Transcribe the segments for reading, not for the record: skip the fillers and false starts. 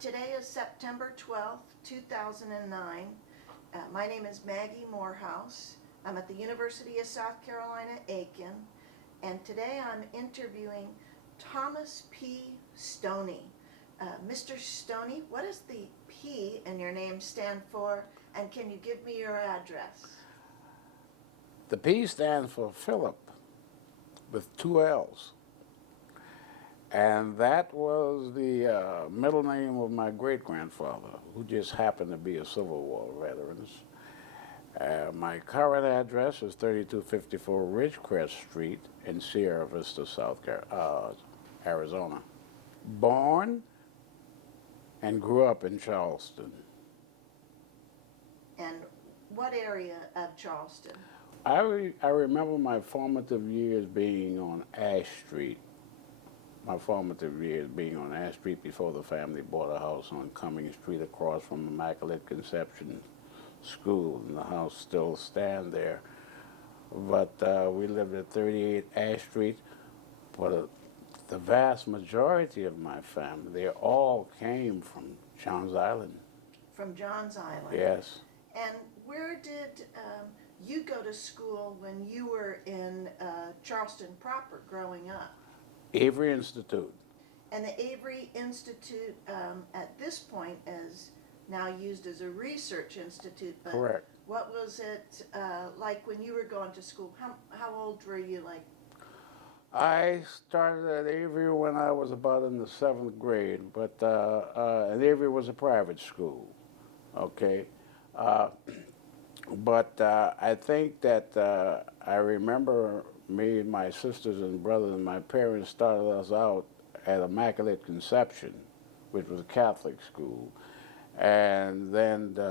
Today is September 12th, 2009. My name is Maggie Morehouse. I'm at the University of South Carolina, Aiken, and today I'm interviewing Thomas P. Stoney. Mr. Stoney, what does the P in your name stand for, and can you give me your address? The P stands for Philip with two L's. And that was the middle name of my great-grandfather, who just happened to be a Civil War veteran. My current address is 3254 Ridgecrest Street in Sierra Vista, Arizona. Born and grew up in Charleston. And what area of Charleston? I remember my formative years being on Ash Street. My formative years being on Ash Street before the family bought a house on Cumming Street across from Immaculate Conception School, and the house still stands there. But we lived at 38 Ash Street. But the vast majority of my family, they all came from Johns Island. From Johns Island? Yes. And where did you go to school when you were in Charleston proper growing up? Avery Institute. And the Avery Institute at this point is now used as a research institute. But Correct. what was it like when you were going to school? How old were you? I started at Avery when I was about in the 7th grade, but and Avery was a private school, okay? But I think that I remember me and my sisters and brothers and my parents started us out at Immaculate Conception, which was a Catholic school. And then we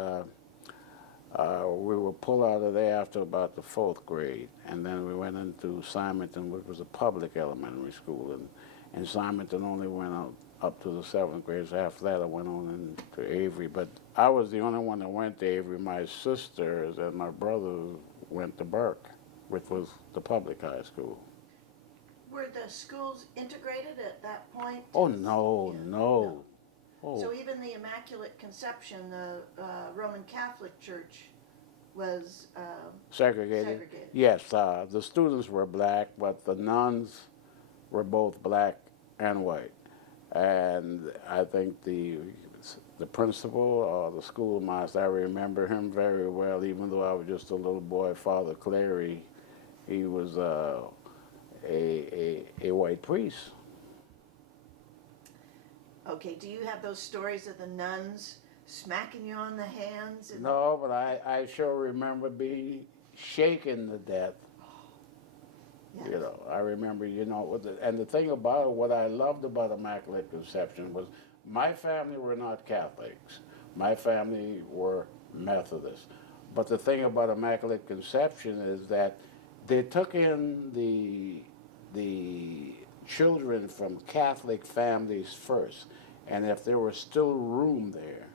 were pulled out of there after about the 4th grade. And then we went into Simonton, which was a public elementary school. And Simonton only went up to the 7th grade. So after that, I went on into Avery. But I was the only one that went to Avery. My sisters and my brothers went to Burke, which was the public high school. Were the schools integrated at that point? Oh, no, Yeah. no. Oh. So even the Immaculate Conception, the Roman Catholic Church, was segregated? Yes, the students were black, but the nuns were both black and white. And I think the principal or the schoolmaster, I remember him very well, even though I was just a little boy, Father Clary. He was a white priest. Okay, do you have those stories of the nuns smacking you on the hands? No, but I sure remember being shaken to death. Yes. You know, I remember, and the thing about it, what I loved about Immaculate Conception was my family were not Catholics. My family were Methodists. But the thing about Immaculate Conception is that they took in the children from Catholic families first, and if there was still room there,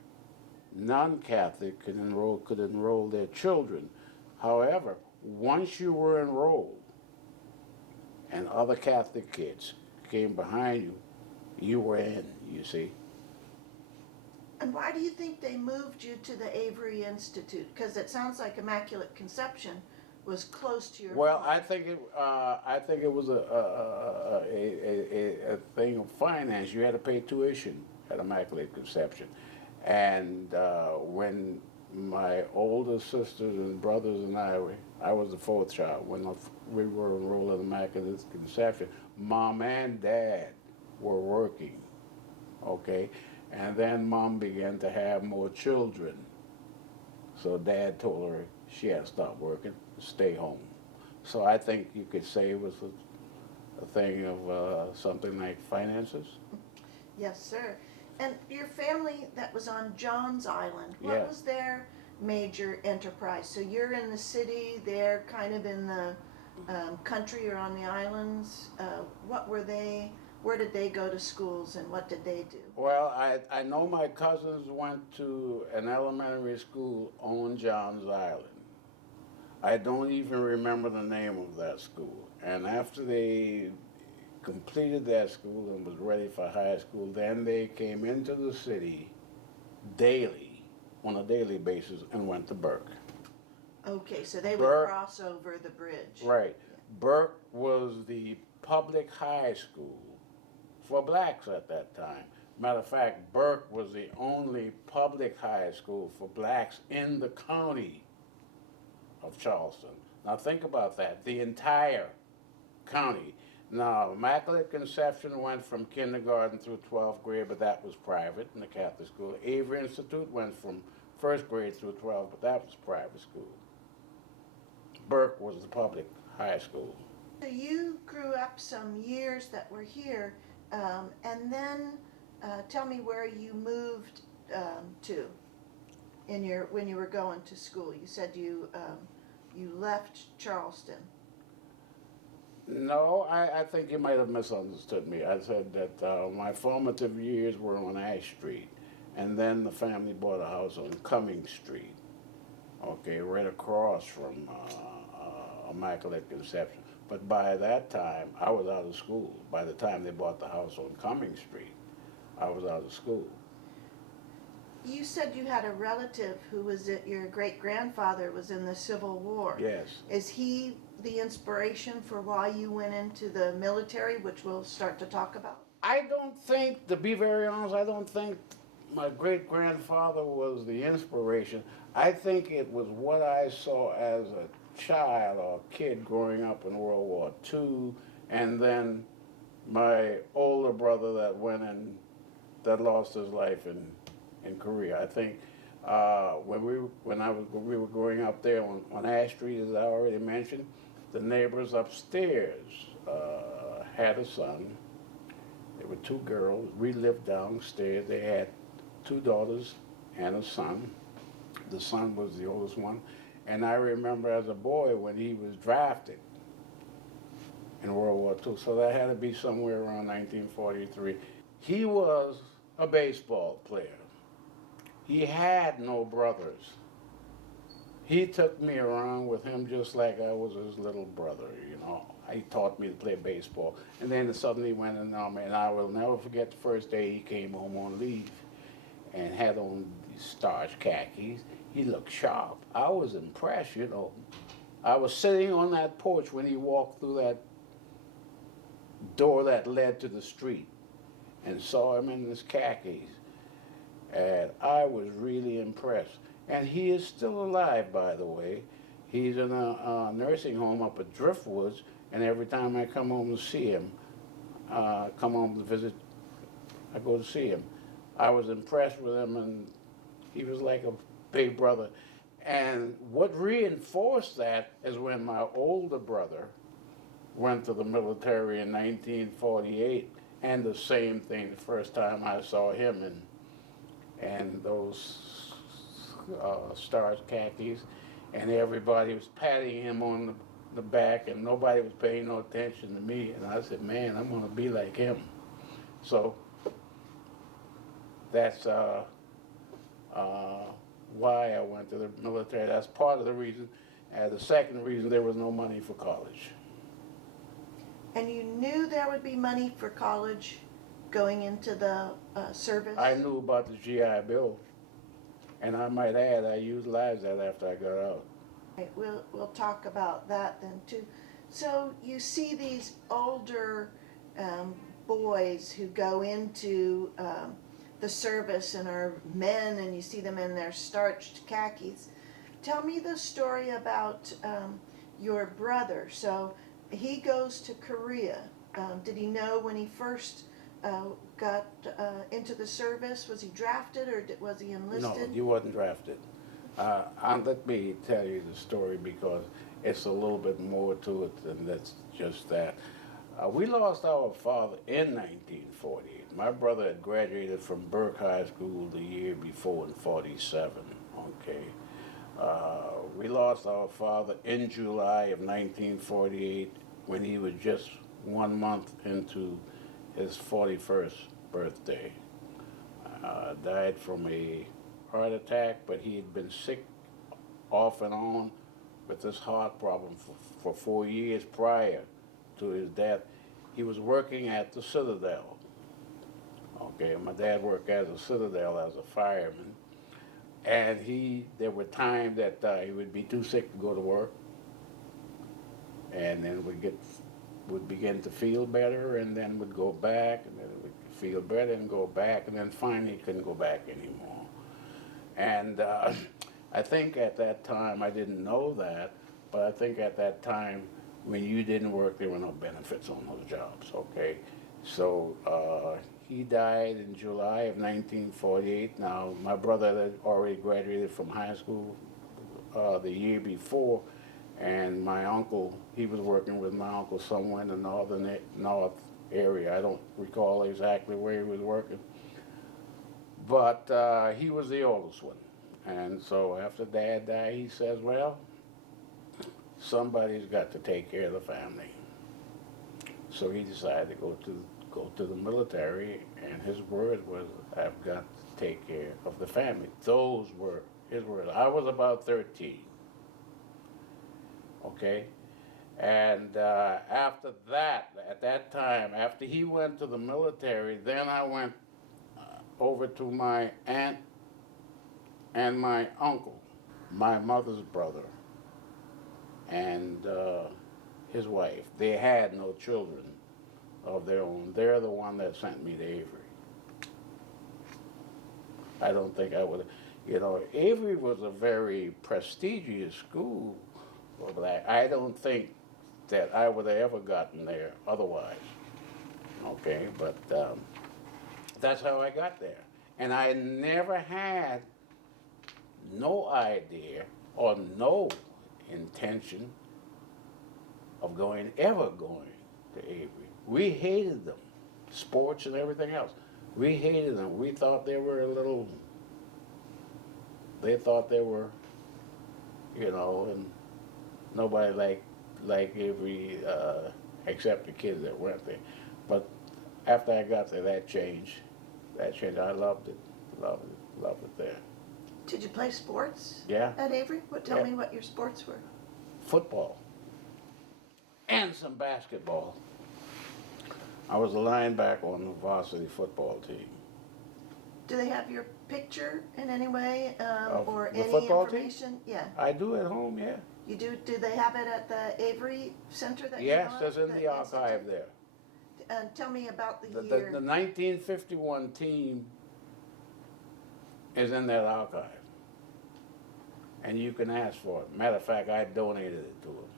non-Catholic could enroll their children. However, once you were enrolled and other Catholic kids came behind you, you were in, you see. And why do you think they moved you to the Avery Institute? Because it sounds like Immaculate Conception was close to your Well, home. I think it was a thing of finance. You had to pay tuition at Immaculate Conception, and when my older sisters and brothers and I was the 4th child. When we were enrolled at Immaculate Conception, Mom and Dad were working, okay, and then Mom began to have more children. So Dad told her she had to stop working, stay home. So I think you could say it was a thing of something like finances. Yes, sir. And your family that was on Johns Island, what Yeah. was their major enterprise? So you're in the city, they're kind of in the country or on the islands. What were they? Where did they go to schools and what did they do? Well, I know my cousins went to an elementary school on Johns Island. I don't even remember the name of that school. And after they completed that school and was ready for high school. Then they came into the city daily, on a daily basis, and went to Burke. Okay, so they would Burke- cross over the bridge. Right. Burke was the public high school for blacks at that time. Matter of fact, Burke was the only public high school for blacks in the county of Charleston. Now think about that, the entire county. Now, Immaculate Conception went from kindergarten through 12th grade, but that was private in the Catholic school. Avery Institute went from 1st grade through 12th, but that was private school. Burke was the public high school. So you grew up some years that were here, and then tell me where you moved to when you were going to school. You said you left Charleston. No, I think you might have misunderstood me. I said that my formative years were on Ash Street, and then the family bought a house on Cumming Street, okay, right across from Immaculate Conception. But by that time, I was out of school. By the time they bought the house on Cumming Street, I was out of school. You said you had a relative who was your great-grandfather was in the Civil War. Yes. Is he the inspiration for why you went into the military, which we'll start to talk about? I don't think, to be very honest, I don't think my great-grandfather was the inspiration. I think it was what I saw as a child or kid growing up in World War II, and then my older brother that that lost his life in Korea. I think when we were growing up there on Ash Street, as I already mentioned, the neighbors upstairs had a son. There were 2 girls. We lived downstairs. They had 2 daughters and a son. The son was the oldest one. And I remember as a boy when he was drafted in World War II. So that had to be somewhere around 1943. He was a baseball player. He had no brothers. He took me around with him just like I was his little brother, you know. He taught me to play baseball. And then suddenly went in the army, and I will never forget the first day he came home on leave and had on these starched khakis. He looked sharp. I was impressed, you know. I was sitting on that porch when he walked through that door that led to the street and saw him in his khakis. And I was really impressed. And he is still alive, by the way. He's in a nursing home up at Driftwoods, and every time I come home to see him, come home to visit, I go to see him. I was impressed with him, and he was like a big brother. And what reinforced that is when my older brother went to the military in 1948, and the same thing, the first time I saw him in those starched khakis, and everybody was patting him on the back, and nobody was paying no attention to me. And I said, man, I'm gonna be like him. So that's why I went to the military. That's part of the reason. The second reason, there was no money for college. And you knew there would be money for college going into the service? I knew about the GI Bill, and I might add, I utilized that after I got out. Right, we'll talk about that then too. So you see these older boys who go into the service and are men, and you see them in their starched khakis. Tell me the story about your brother. So he goes to Korea. Did he know when he first got into the service? Was he drafted or was he enlisted? No, he wasn't drafted. Let me tell you the story because it's a little bit more to it than that's just that. We lost our father in 1948. My brother had graduated from Burke High School the year before in 47, okay? We lost our father in July of 1948 when he was just 1 month into his 41st birthday. Died from a heart attack, but he had been sick off and on with this heart problem for 4 years prior to his death. he was working at the Citadel. Okay, my dad worked at the Citadel as a fireman, and there were times that he would be too sick to go to work, and then would begin to feel better, and then would go back, and then would feel better and go back, and then finally couldn't go back anymore. And I think at that time, I didn't know that, but I think at that time, when you didn't work, there were no benefits on those jobs, okay? So he died in July of 1948. Now, my brother had already graduated from high school the year before, and my uncle, he was working with my uncle somewhere in the north area. I don't recall exactly where he was working, but he was the oldest one. And so after Dad died, he says, well, somebody's got to take care of the family. So he decided to go to the military, and his word was, I've got to take care of the family. Those were his words. I was about 13. Okay? And after that, at that time, after he went to the military, then I went over to my aunt and my uncle, my mother's brother, and his wife. They had no children of their own. They're the one that sent me to Avery. I don't think I would, Avery was a very prestigious school for black. I don't think that I would have ever gotten there otherwise, okay? But that's how I got there. And I never had no idea or no intention of ever going to Avery. We hated them, sports and everything else. We hated them. We thought they were they thought they were, and nobody liked Avery except the kids that went there. But after I got there, that changed. I loved it, loved it there. Did you play sports? Yeah. At Avery? Tell me what your sports were. Football. And some basketball. I was a linebacker on the varsity football team. Do they have your picture in any way, or the any football information? Team? Yeah. I do at home, yeah. You do? Do they have it at the Avery Center that Yes, you know it's in the archive there. Tell me about the The year. 1951 team is in that archive. And you can ask for it. Matter of fact, I donated it to them.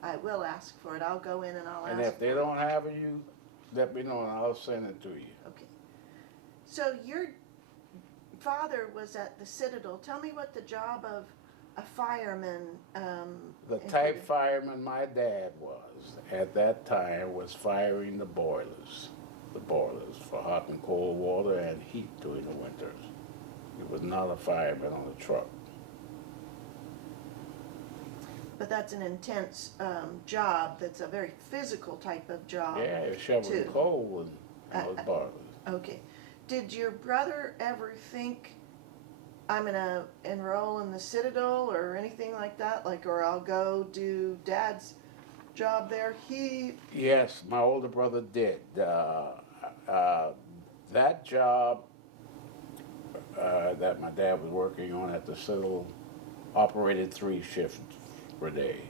I will ask for it. I'll go in and I'll ask. And if they don't have it, you let me know and I'll send it to you. Okay. So your father was at the Citadel. Tell me what the job of a fireman. The type fireman my dad was at that time was firing the boilers for hot and cold water and heat during the winters. He was not a fireman on a truck. But that's an intense job. That's a very physical type of job. Yeah, he was shoveling too. coal in those boilers. Okay. Did your brother ever think, I'm gonna enroll in the Citadel or anything like that? Or I'll go do Dad's job there? Yes, my older brother did. That job that my dad was working on at the Citadel operated 3 shifts per day,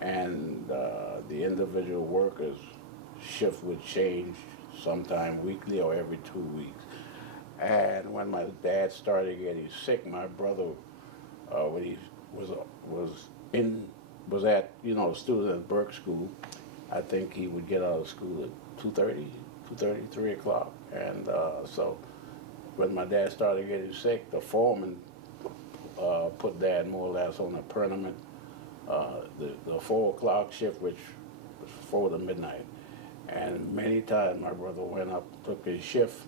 and the individual workers' shift would change sometime weekly or every 2 weeks. And when my dad started getting sick, my brother, when he was at student at Burke School, I think he would get out of school at 2:30, 3 o'clock, and so when my dad started getting sick, the foreman put Dad more or less on a permanent, the 4 o'clock shift, which was 4 to midnight. And many times my brother went up, took his shift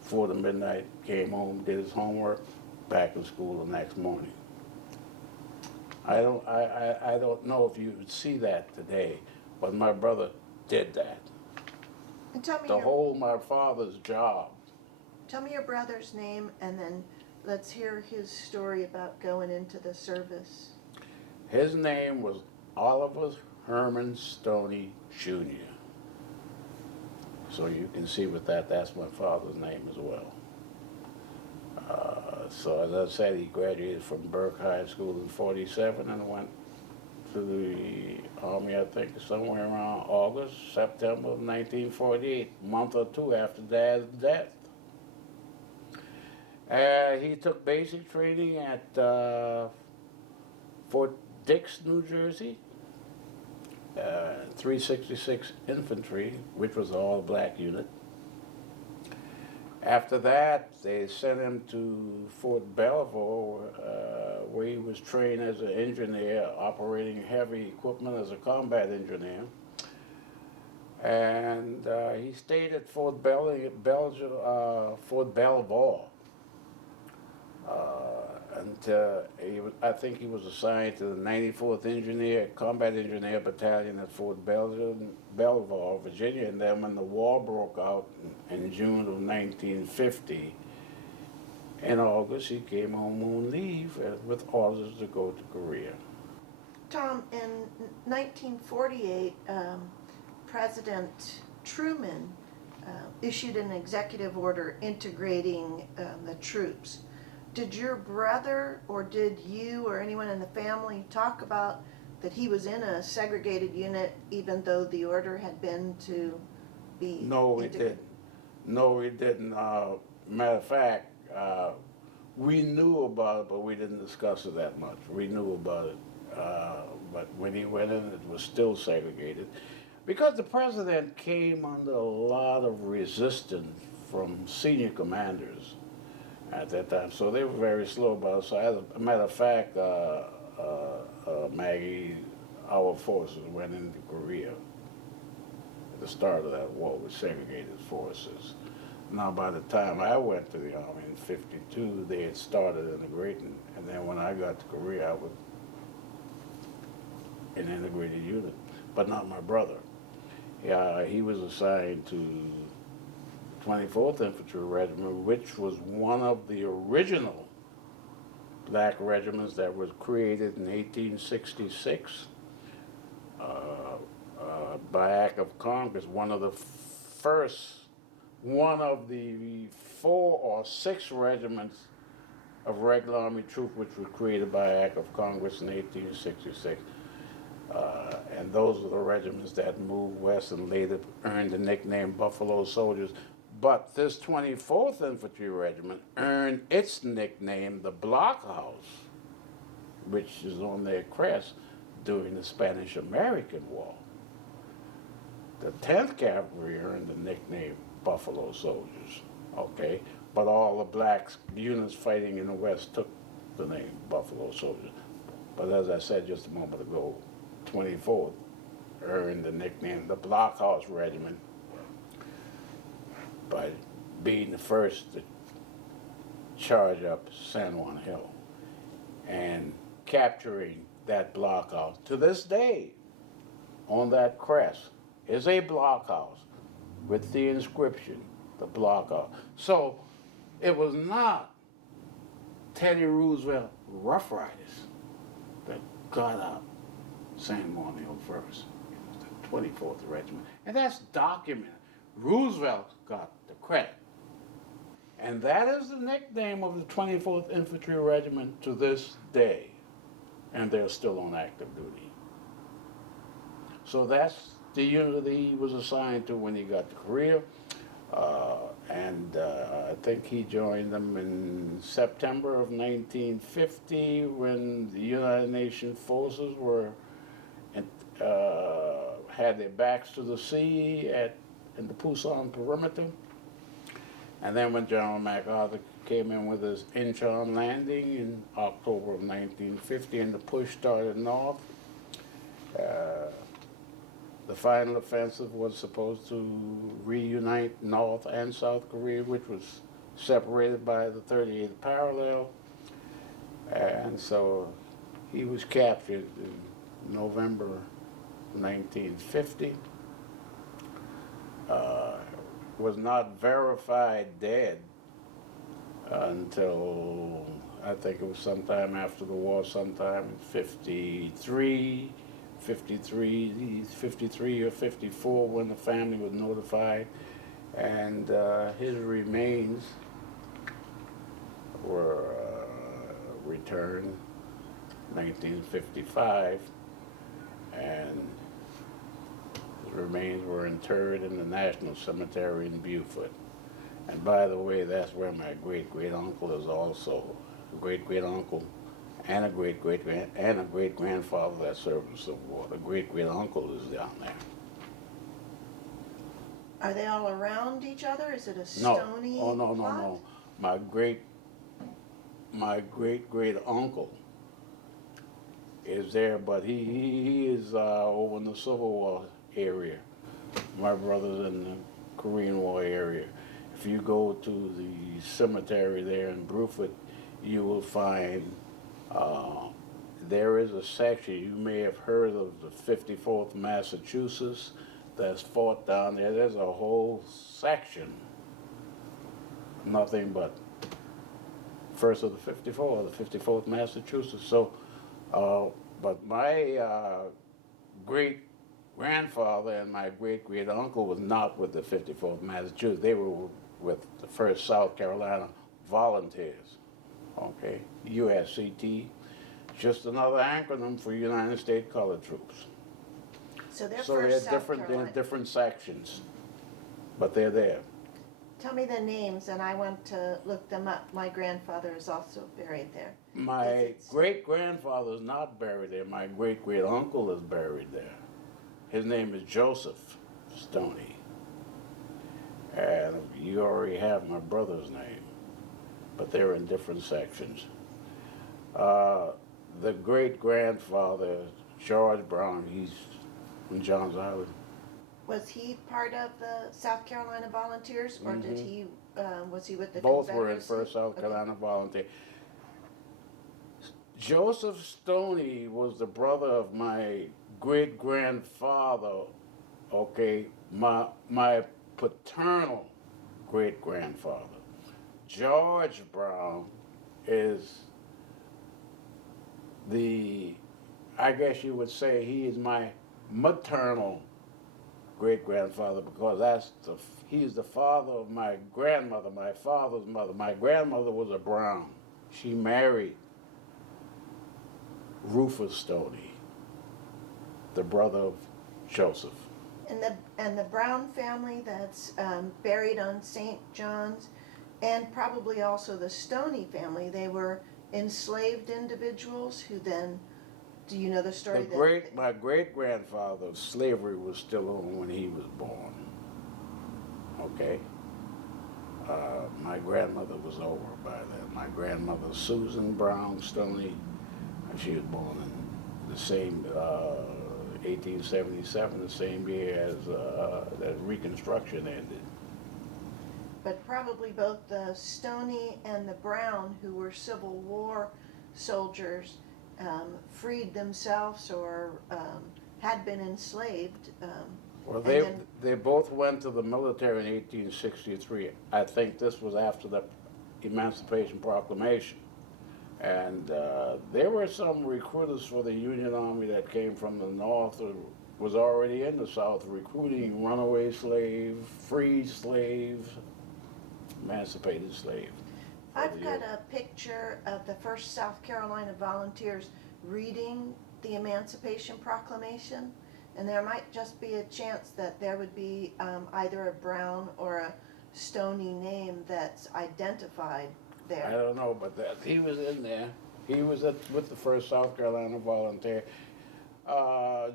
4 to midnight, came home, did his homework, back in school the next morning. I don't know if you would see that today, but my brother did that. And tell me my father's job. Tell me your brother's name, and then let's hear his story about going into the service. His name was Oliver Herman Stoney, Jr. So you can see with that, that's my father's name as well. So as I said, he graduated from Burke High School in 47 and went to the Army, I think, somewhere around August, September of 1948, a month or two after Dad's death. He took basic training at Fort Dix, New Jersey, 366 Infantry, which was an all-black unit. After that, they sent him to Fort Belvoir, where he was trained as an engineer, operating heavy equipment as a combat engineer. And he stayed at Fort Belvoir until I think he was assigned to the 94th Combat Engineer Battalion at Fort Belvoir, Virginia. And then when the war broke out in June of 1950, in August, he came home on leave with orders to go to Korea. Tom, in 1948, President Truman issued an executive order integrating the troops. Did your brother or did you or anyone in the family talk about that he was in a segregated unit even though the order had been to be No, we didn't. No, we didn't. Matter of fact, we knew about it, but we didn't discuss it that much. We knew about it, but when he went in, it was still segregated. Because the president came under a lot of resistance from senior commanders at that time, so they were very slow about it. So as a matter of fact, Maggie, our forces went into Korea at the start of that war with segregated forces. Now by the time I went to the Army in 52, they had started integrating, and then when I got to Korea, I was an integrated unit, but not my brother. Yeah, he was assigned to 24th Infantry Regiment, which was one of the original black regiments that was created in 1866 by act of Congress. One of the 4 or 6 regiments of regular Army troops which were created by act of Congress in 1866. And those are the regiments that moved west and later earned the nickname Buffalo Soldiers. But this 24th Infantry Regiment earned its nickname, the Blockhouse, which is on their crest during the Spanish-American War. The 10th Cavalry earned the nickname Buffalo Soldiers, okay? But all the black units fighting in the West took the name Buffalo Soldiers. But as I said just a moment ago, 24th earned the nickname the Blockhouse Regiment by being the first to charge up San Juan Hill and capturing that blockhouse. To this day, on that crest is a blockhouse with the inscription, the blockhouse. So it was not Teddy Roosevelt Rough Riders that got up San Juan Hill first. It was the 24th Regiment. And that's documented. Roosevelt got the credit. And that is the nickname of the 24th Infantry Regiment to this day. And they're still on active duty. So that's the unit that he was assigned to when he got to Korea. I think he joined them in September of 1950 when the United Nations forces were had their backs to the sea in the Pusan perimeter. And then when General MacArthur came in with his Incheon landing in October of 1950 and the push started north, the final offensive was supposed to reunite North and South Korea, which was separated by the 38th parallel. And so he was captured in November 1950. Was not verified dead until I think it was sometime after the war, sometime in 53 or 54 when the family was notified. and his remains were returned 1955, and his remains were interred in the National Cemetery in Beaufort. And by the way, that's where my great-great-uncle is also, a great-great-uncle and a great-great-grandfather that served in the Civil War. The great-great-uncle is down there. Are they all around each other? Is it a No, stony oh no, plot? no. My great-great-uncle is there, but he is over in the Civil War area. My brother's in the Korean War area. If you go to the cemetery there in Beaufort, you will find there is a section, you may have heard of the 54th Massachusetts that's fought down there. There's a whole section, nothing but first of the 54, the 54th Massachusetts. So, but my great-grandfather and my great-great-uncle was not with the 54th Massachusetts. They were with the 1st South Carolina Volunteers, okay, USCT, just another acronym for United States Colored Troops. So they're So first they're South different Carolina. sections, but they're there. Tell me the names and I want to look them up. My grandfather is also buried there. My Is it- great-grandfather is not buried there. My great-great-uncle is buried there. His name is Joseph Stoney. And you already have my brother's name, but they're in different sections. The great-grandfather, George Brown, he's from Johns Island. Was he part of the South Carolina Volunteers, or did he, was he with the Both were in Confederacy? 1st South Carolina Volunteer. Joseph Stoney was the brother of my great-grandfather, okay, my paternal great-grandfather. George Brown is I guess you would say he is my maternal great-grandfather, because he's the father of my grandmother, my father's mother. My grandmother was a Brown. She married Rufus Stoney, the brother of Joseph. And the Brown family that's buried on St. John's, and probably also the Stoney family, they were enslaved individuals who then, do you know the story? My great-grandfather, slavery was still on when he was born, okay? My grandmother was over by then. My grandmother, Susan Brown Stoney, she was born in the same 1877, the same year as that Reconstruction ended. But probably both the Stoney and the Brown, who were Civil War soldiers, freed themselves or had been enslaved. Well, then- they both went to the military in 1863. I think this was after the Emancipation Proclamation. And there were some recruiters for the Union Army that came from the North, or was already in the South, recruiting runaway slaves, free slaves, emancipated slaves. I've got a picture of the 1st South Carolina Volunteers reading the Emancipation Proclamation, and there might just be a chance that there would be either a Brown or a Stoney name that's identified I there. don't know, but he was in there. He was with the 1st South Carolina Volunteer.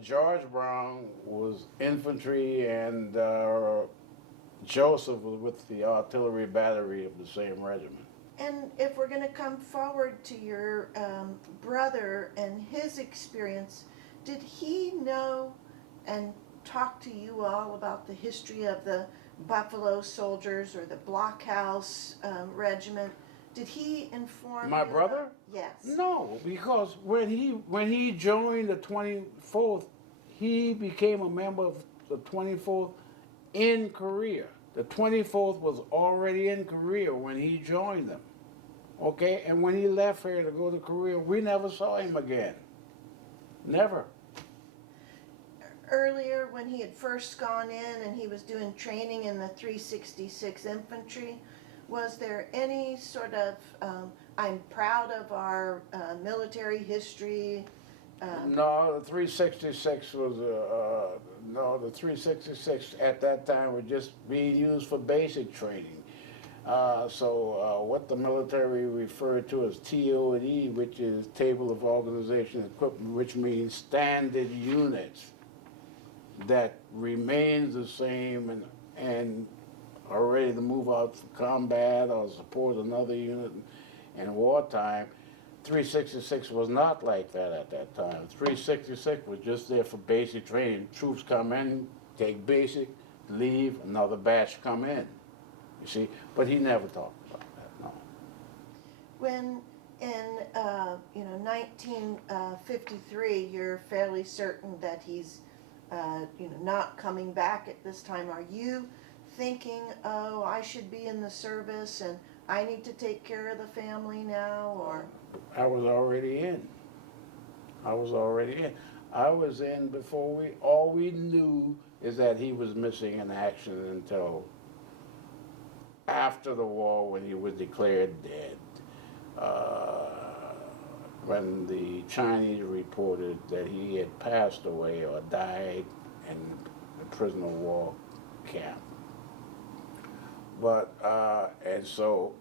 George Brown was infantry, and Joseph was with the artillery battery of the same regiment. And if we're going to come forward to your brother and his experience, did he know and talk to you all about the history of the Buffalo Soldiers or the Blockhouse Regiment? Did he inform My you brother? about- Yes. No, because when he joined the 24th, he became a member of the 24th in Korea. The 24th was already in Korea when he joined them. Okay, and when he left here to go to Korea, we never saw him again. Never. earlier when he had first gone in and he was doing training in the 366 Infantry, was there any sort of, I'm proud of our military history? No, the 366 was, no, the 366 at that time was just being used for basic training. What the military referred to as TOE, which is Table of Organization Equipment, which means standard units that remains the same and are ready to move out for combat or support another unit in wartime. 366 was not like that at that time. 366 was just there for basic training. Troops come in, take basic, leave, another batch come in. You see, but he never talked about that, no. When in 1953, you're fairly certain that he's not coming back at this time. Are you thinking, oh, I should be in the service and I need to take care of the family now, or? I was already in. I was in before all we knew is that he was missing in action until after the war, when he was declared dead, when the Chinese reported that he had passed away or died in the prisoner of war camp. But, and so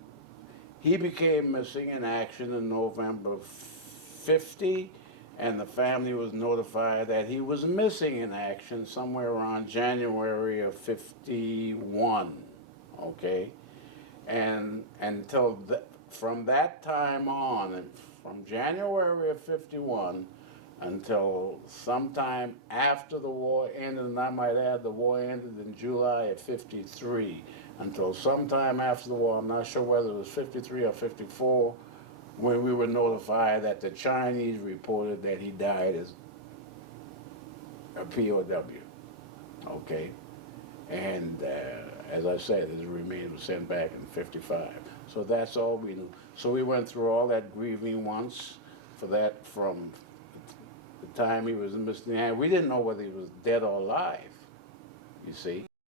he became missing in action in November 50, and the family was notified that he was missing in action somewhere around January of 51. Okay, and from that time on, and from January of 51 until sometime after the war ended, and I might add the war ended in July of 53, until sometime after the war, I'm not sure whether it was 53 or 54, when we were notified that the Chinese reported that he died as a POW, okay? And as I said, his remains were sent back in 55. So that's all we knew. So we went through all that grieving once for that from the time he was missing. And we didn't know whether he was dead or alive, you see.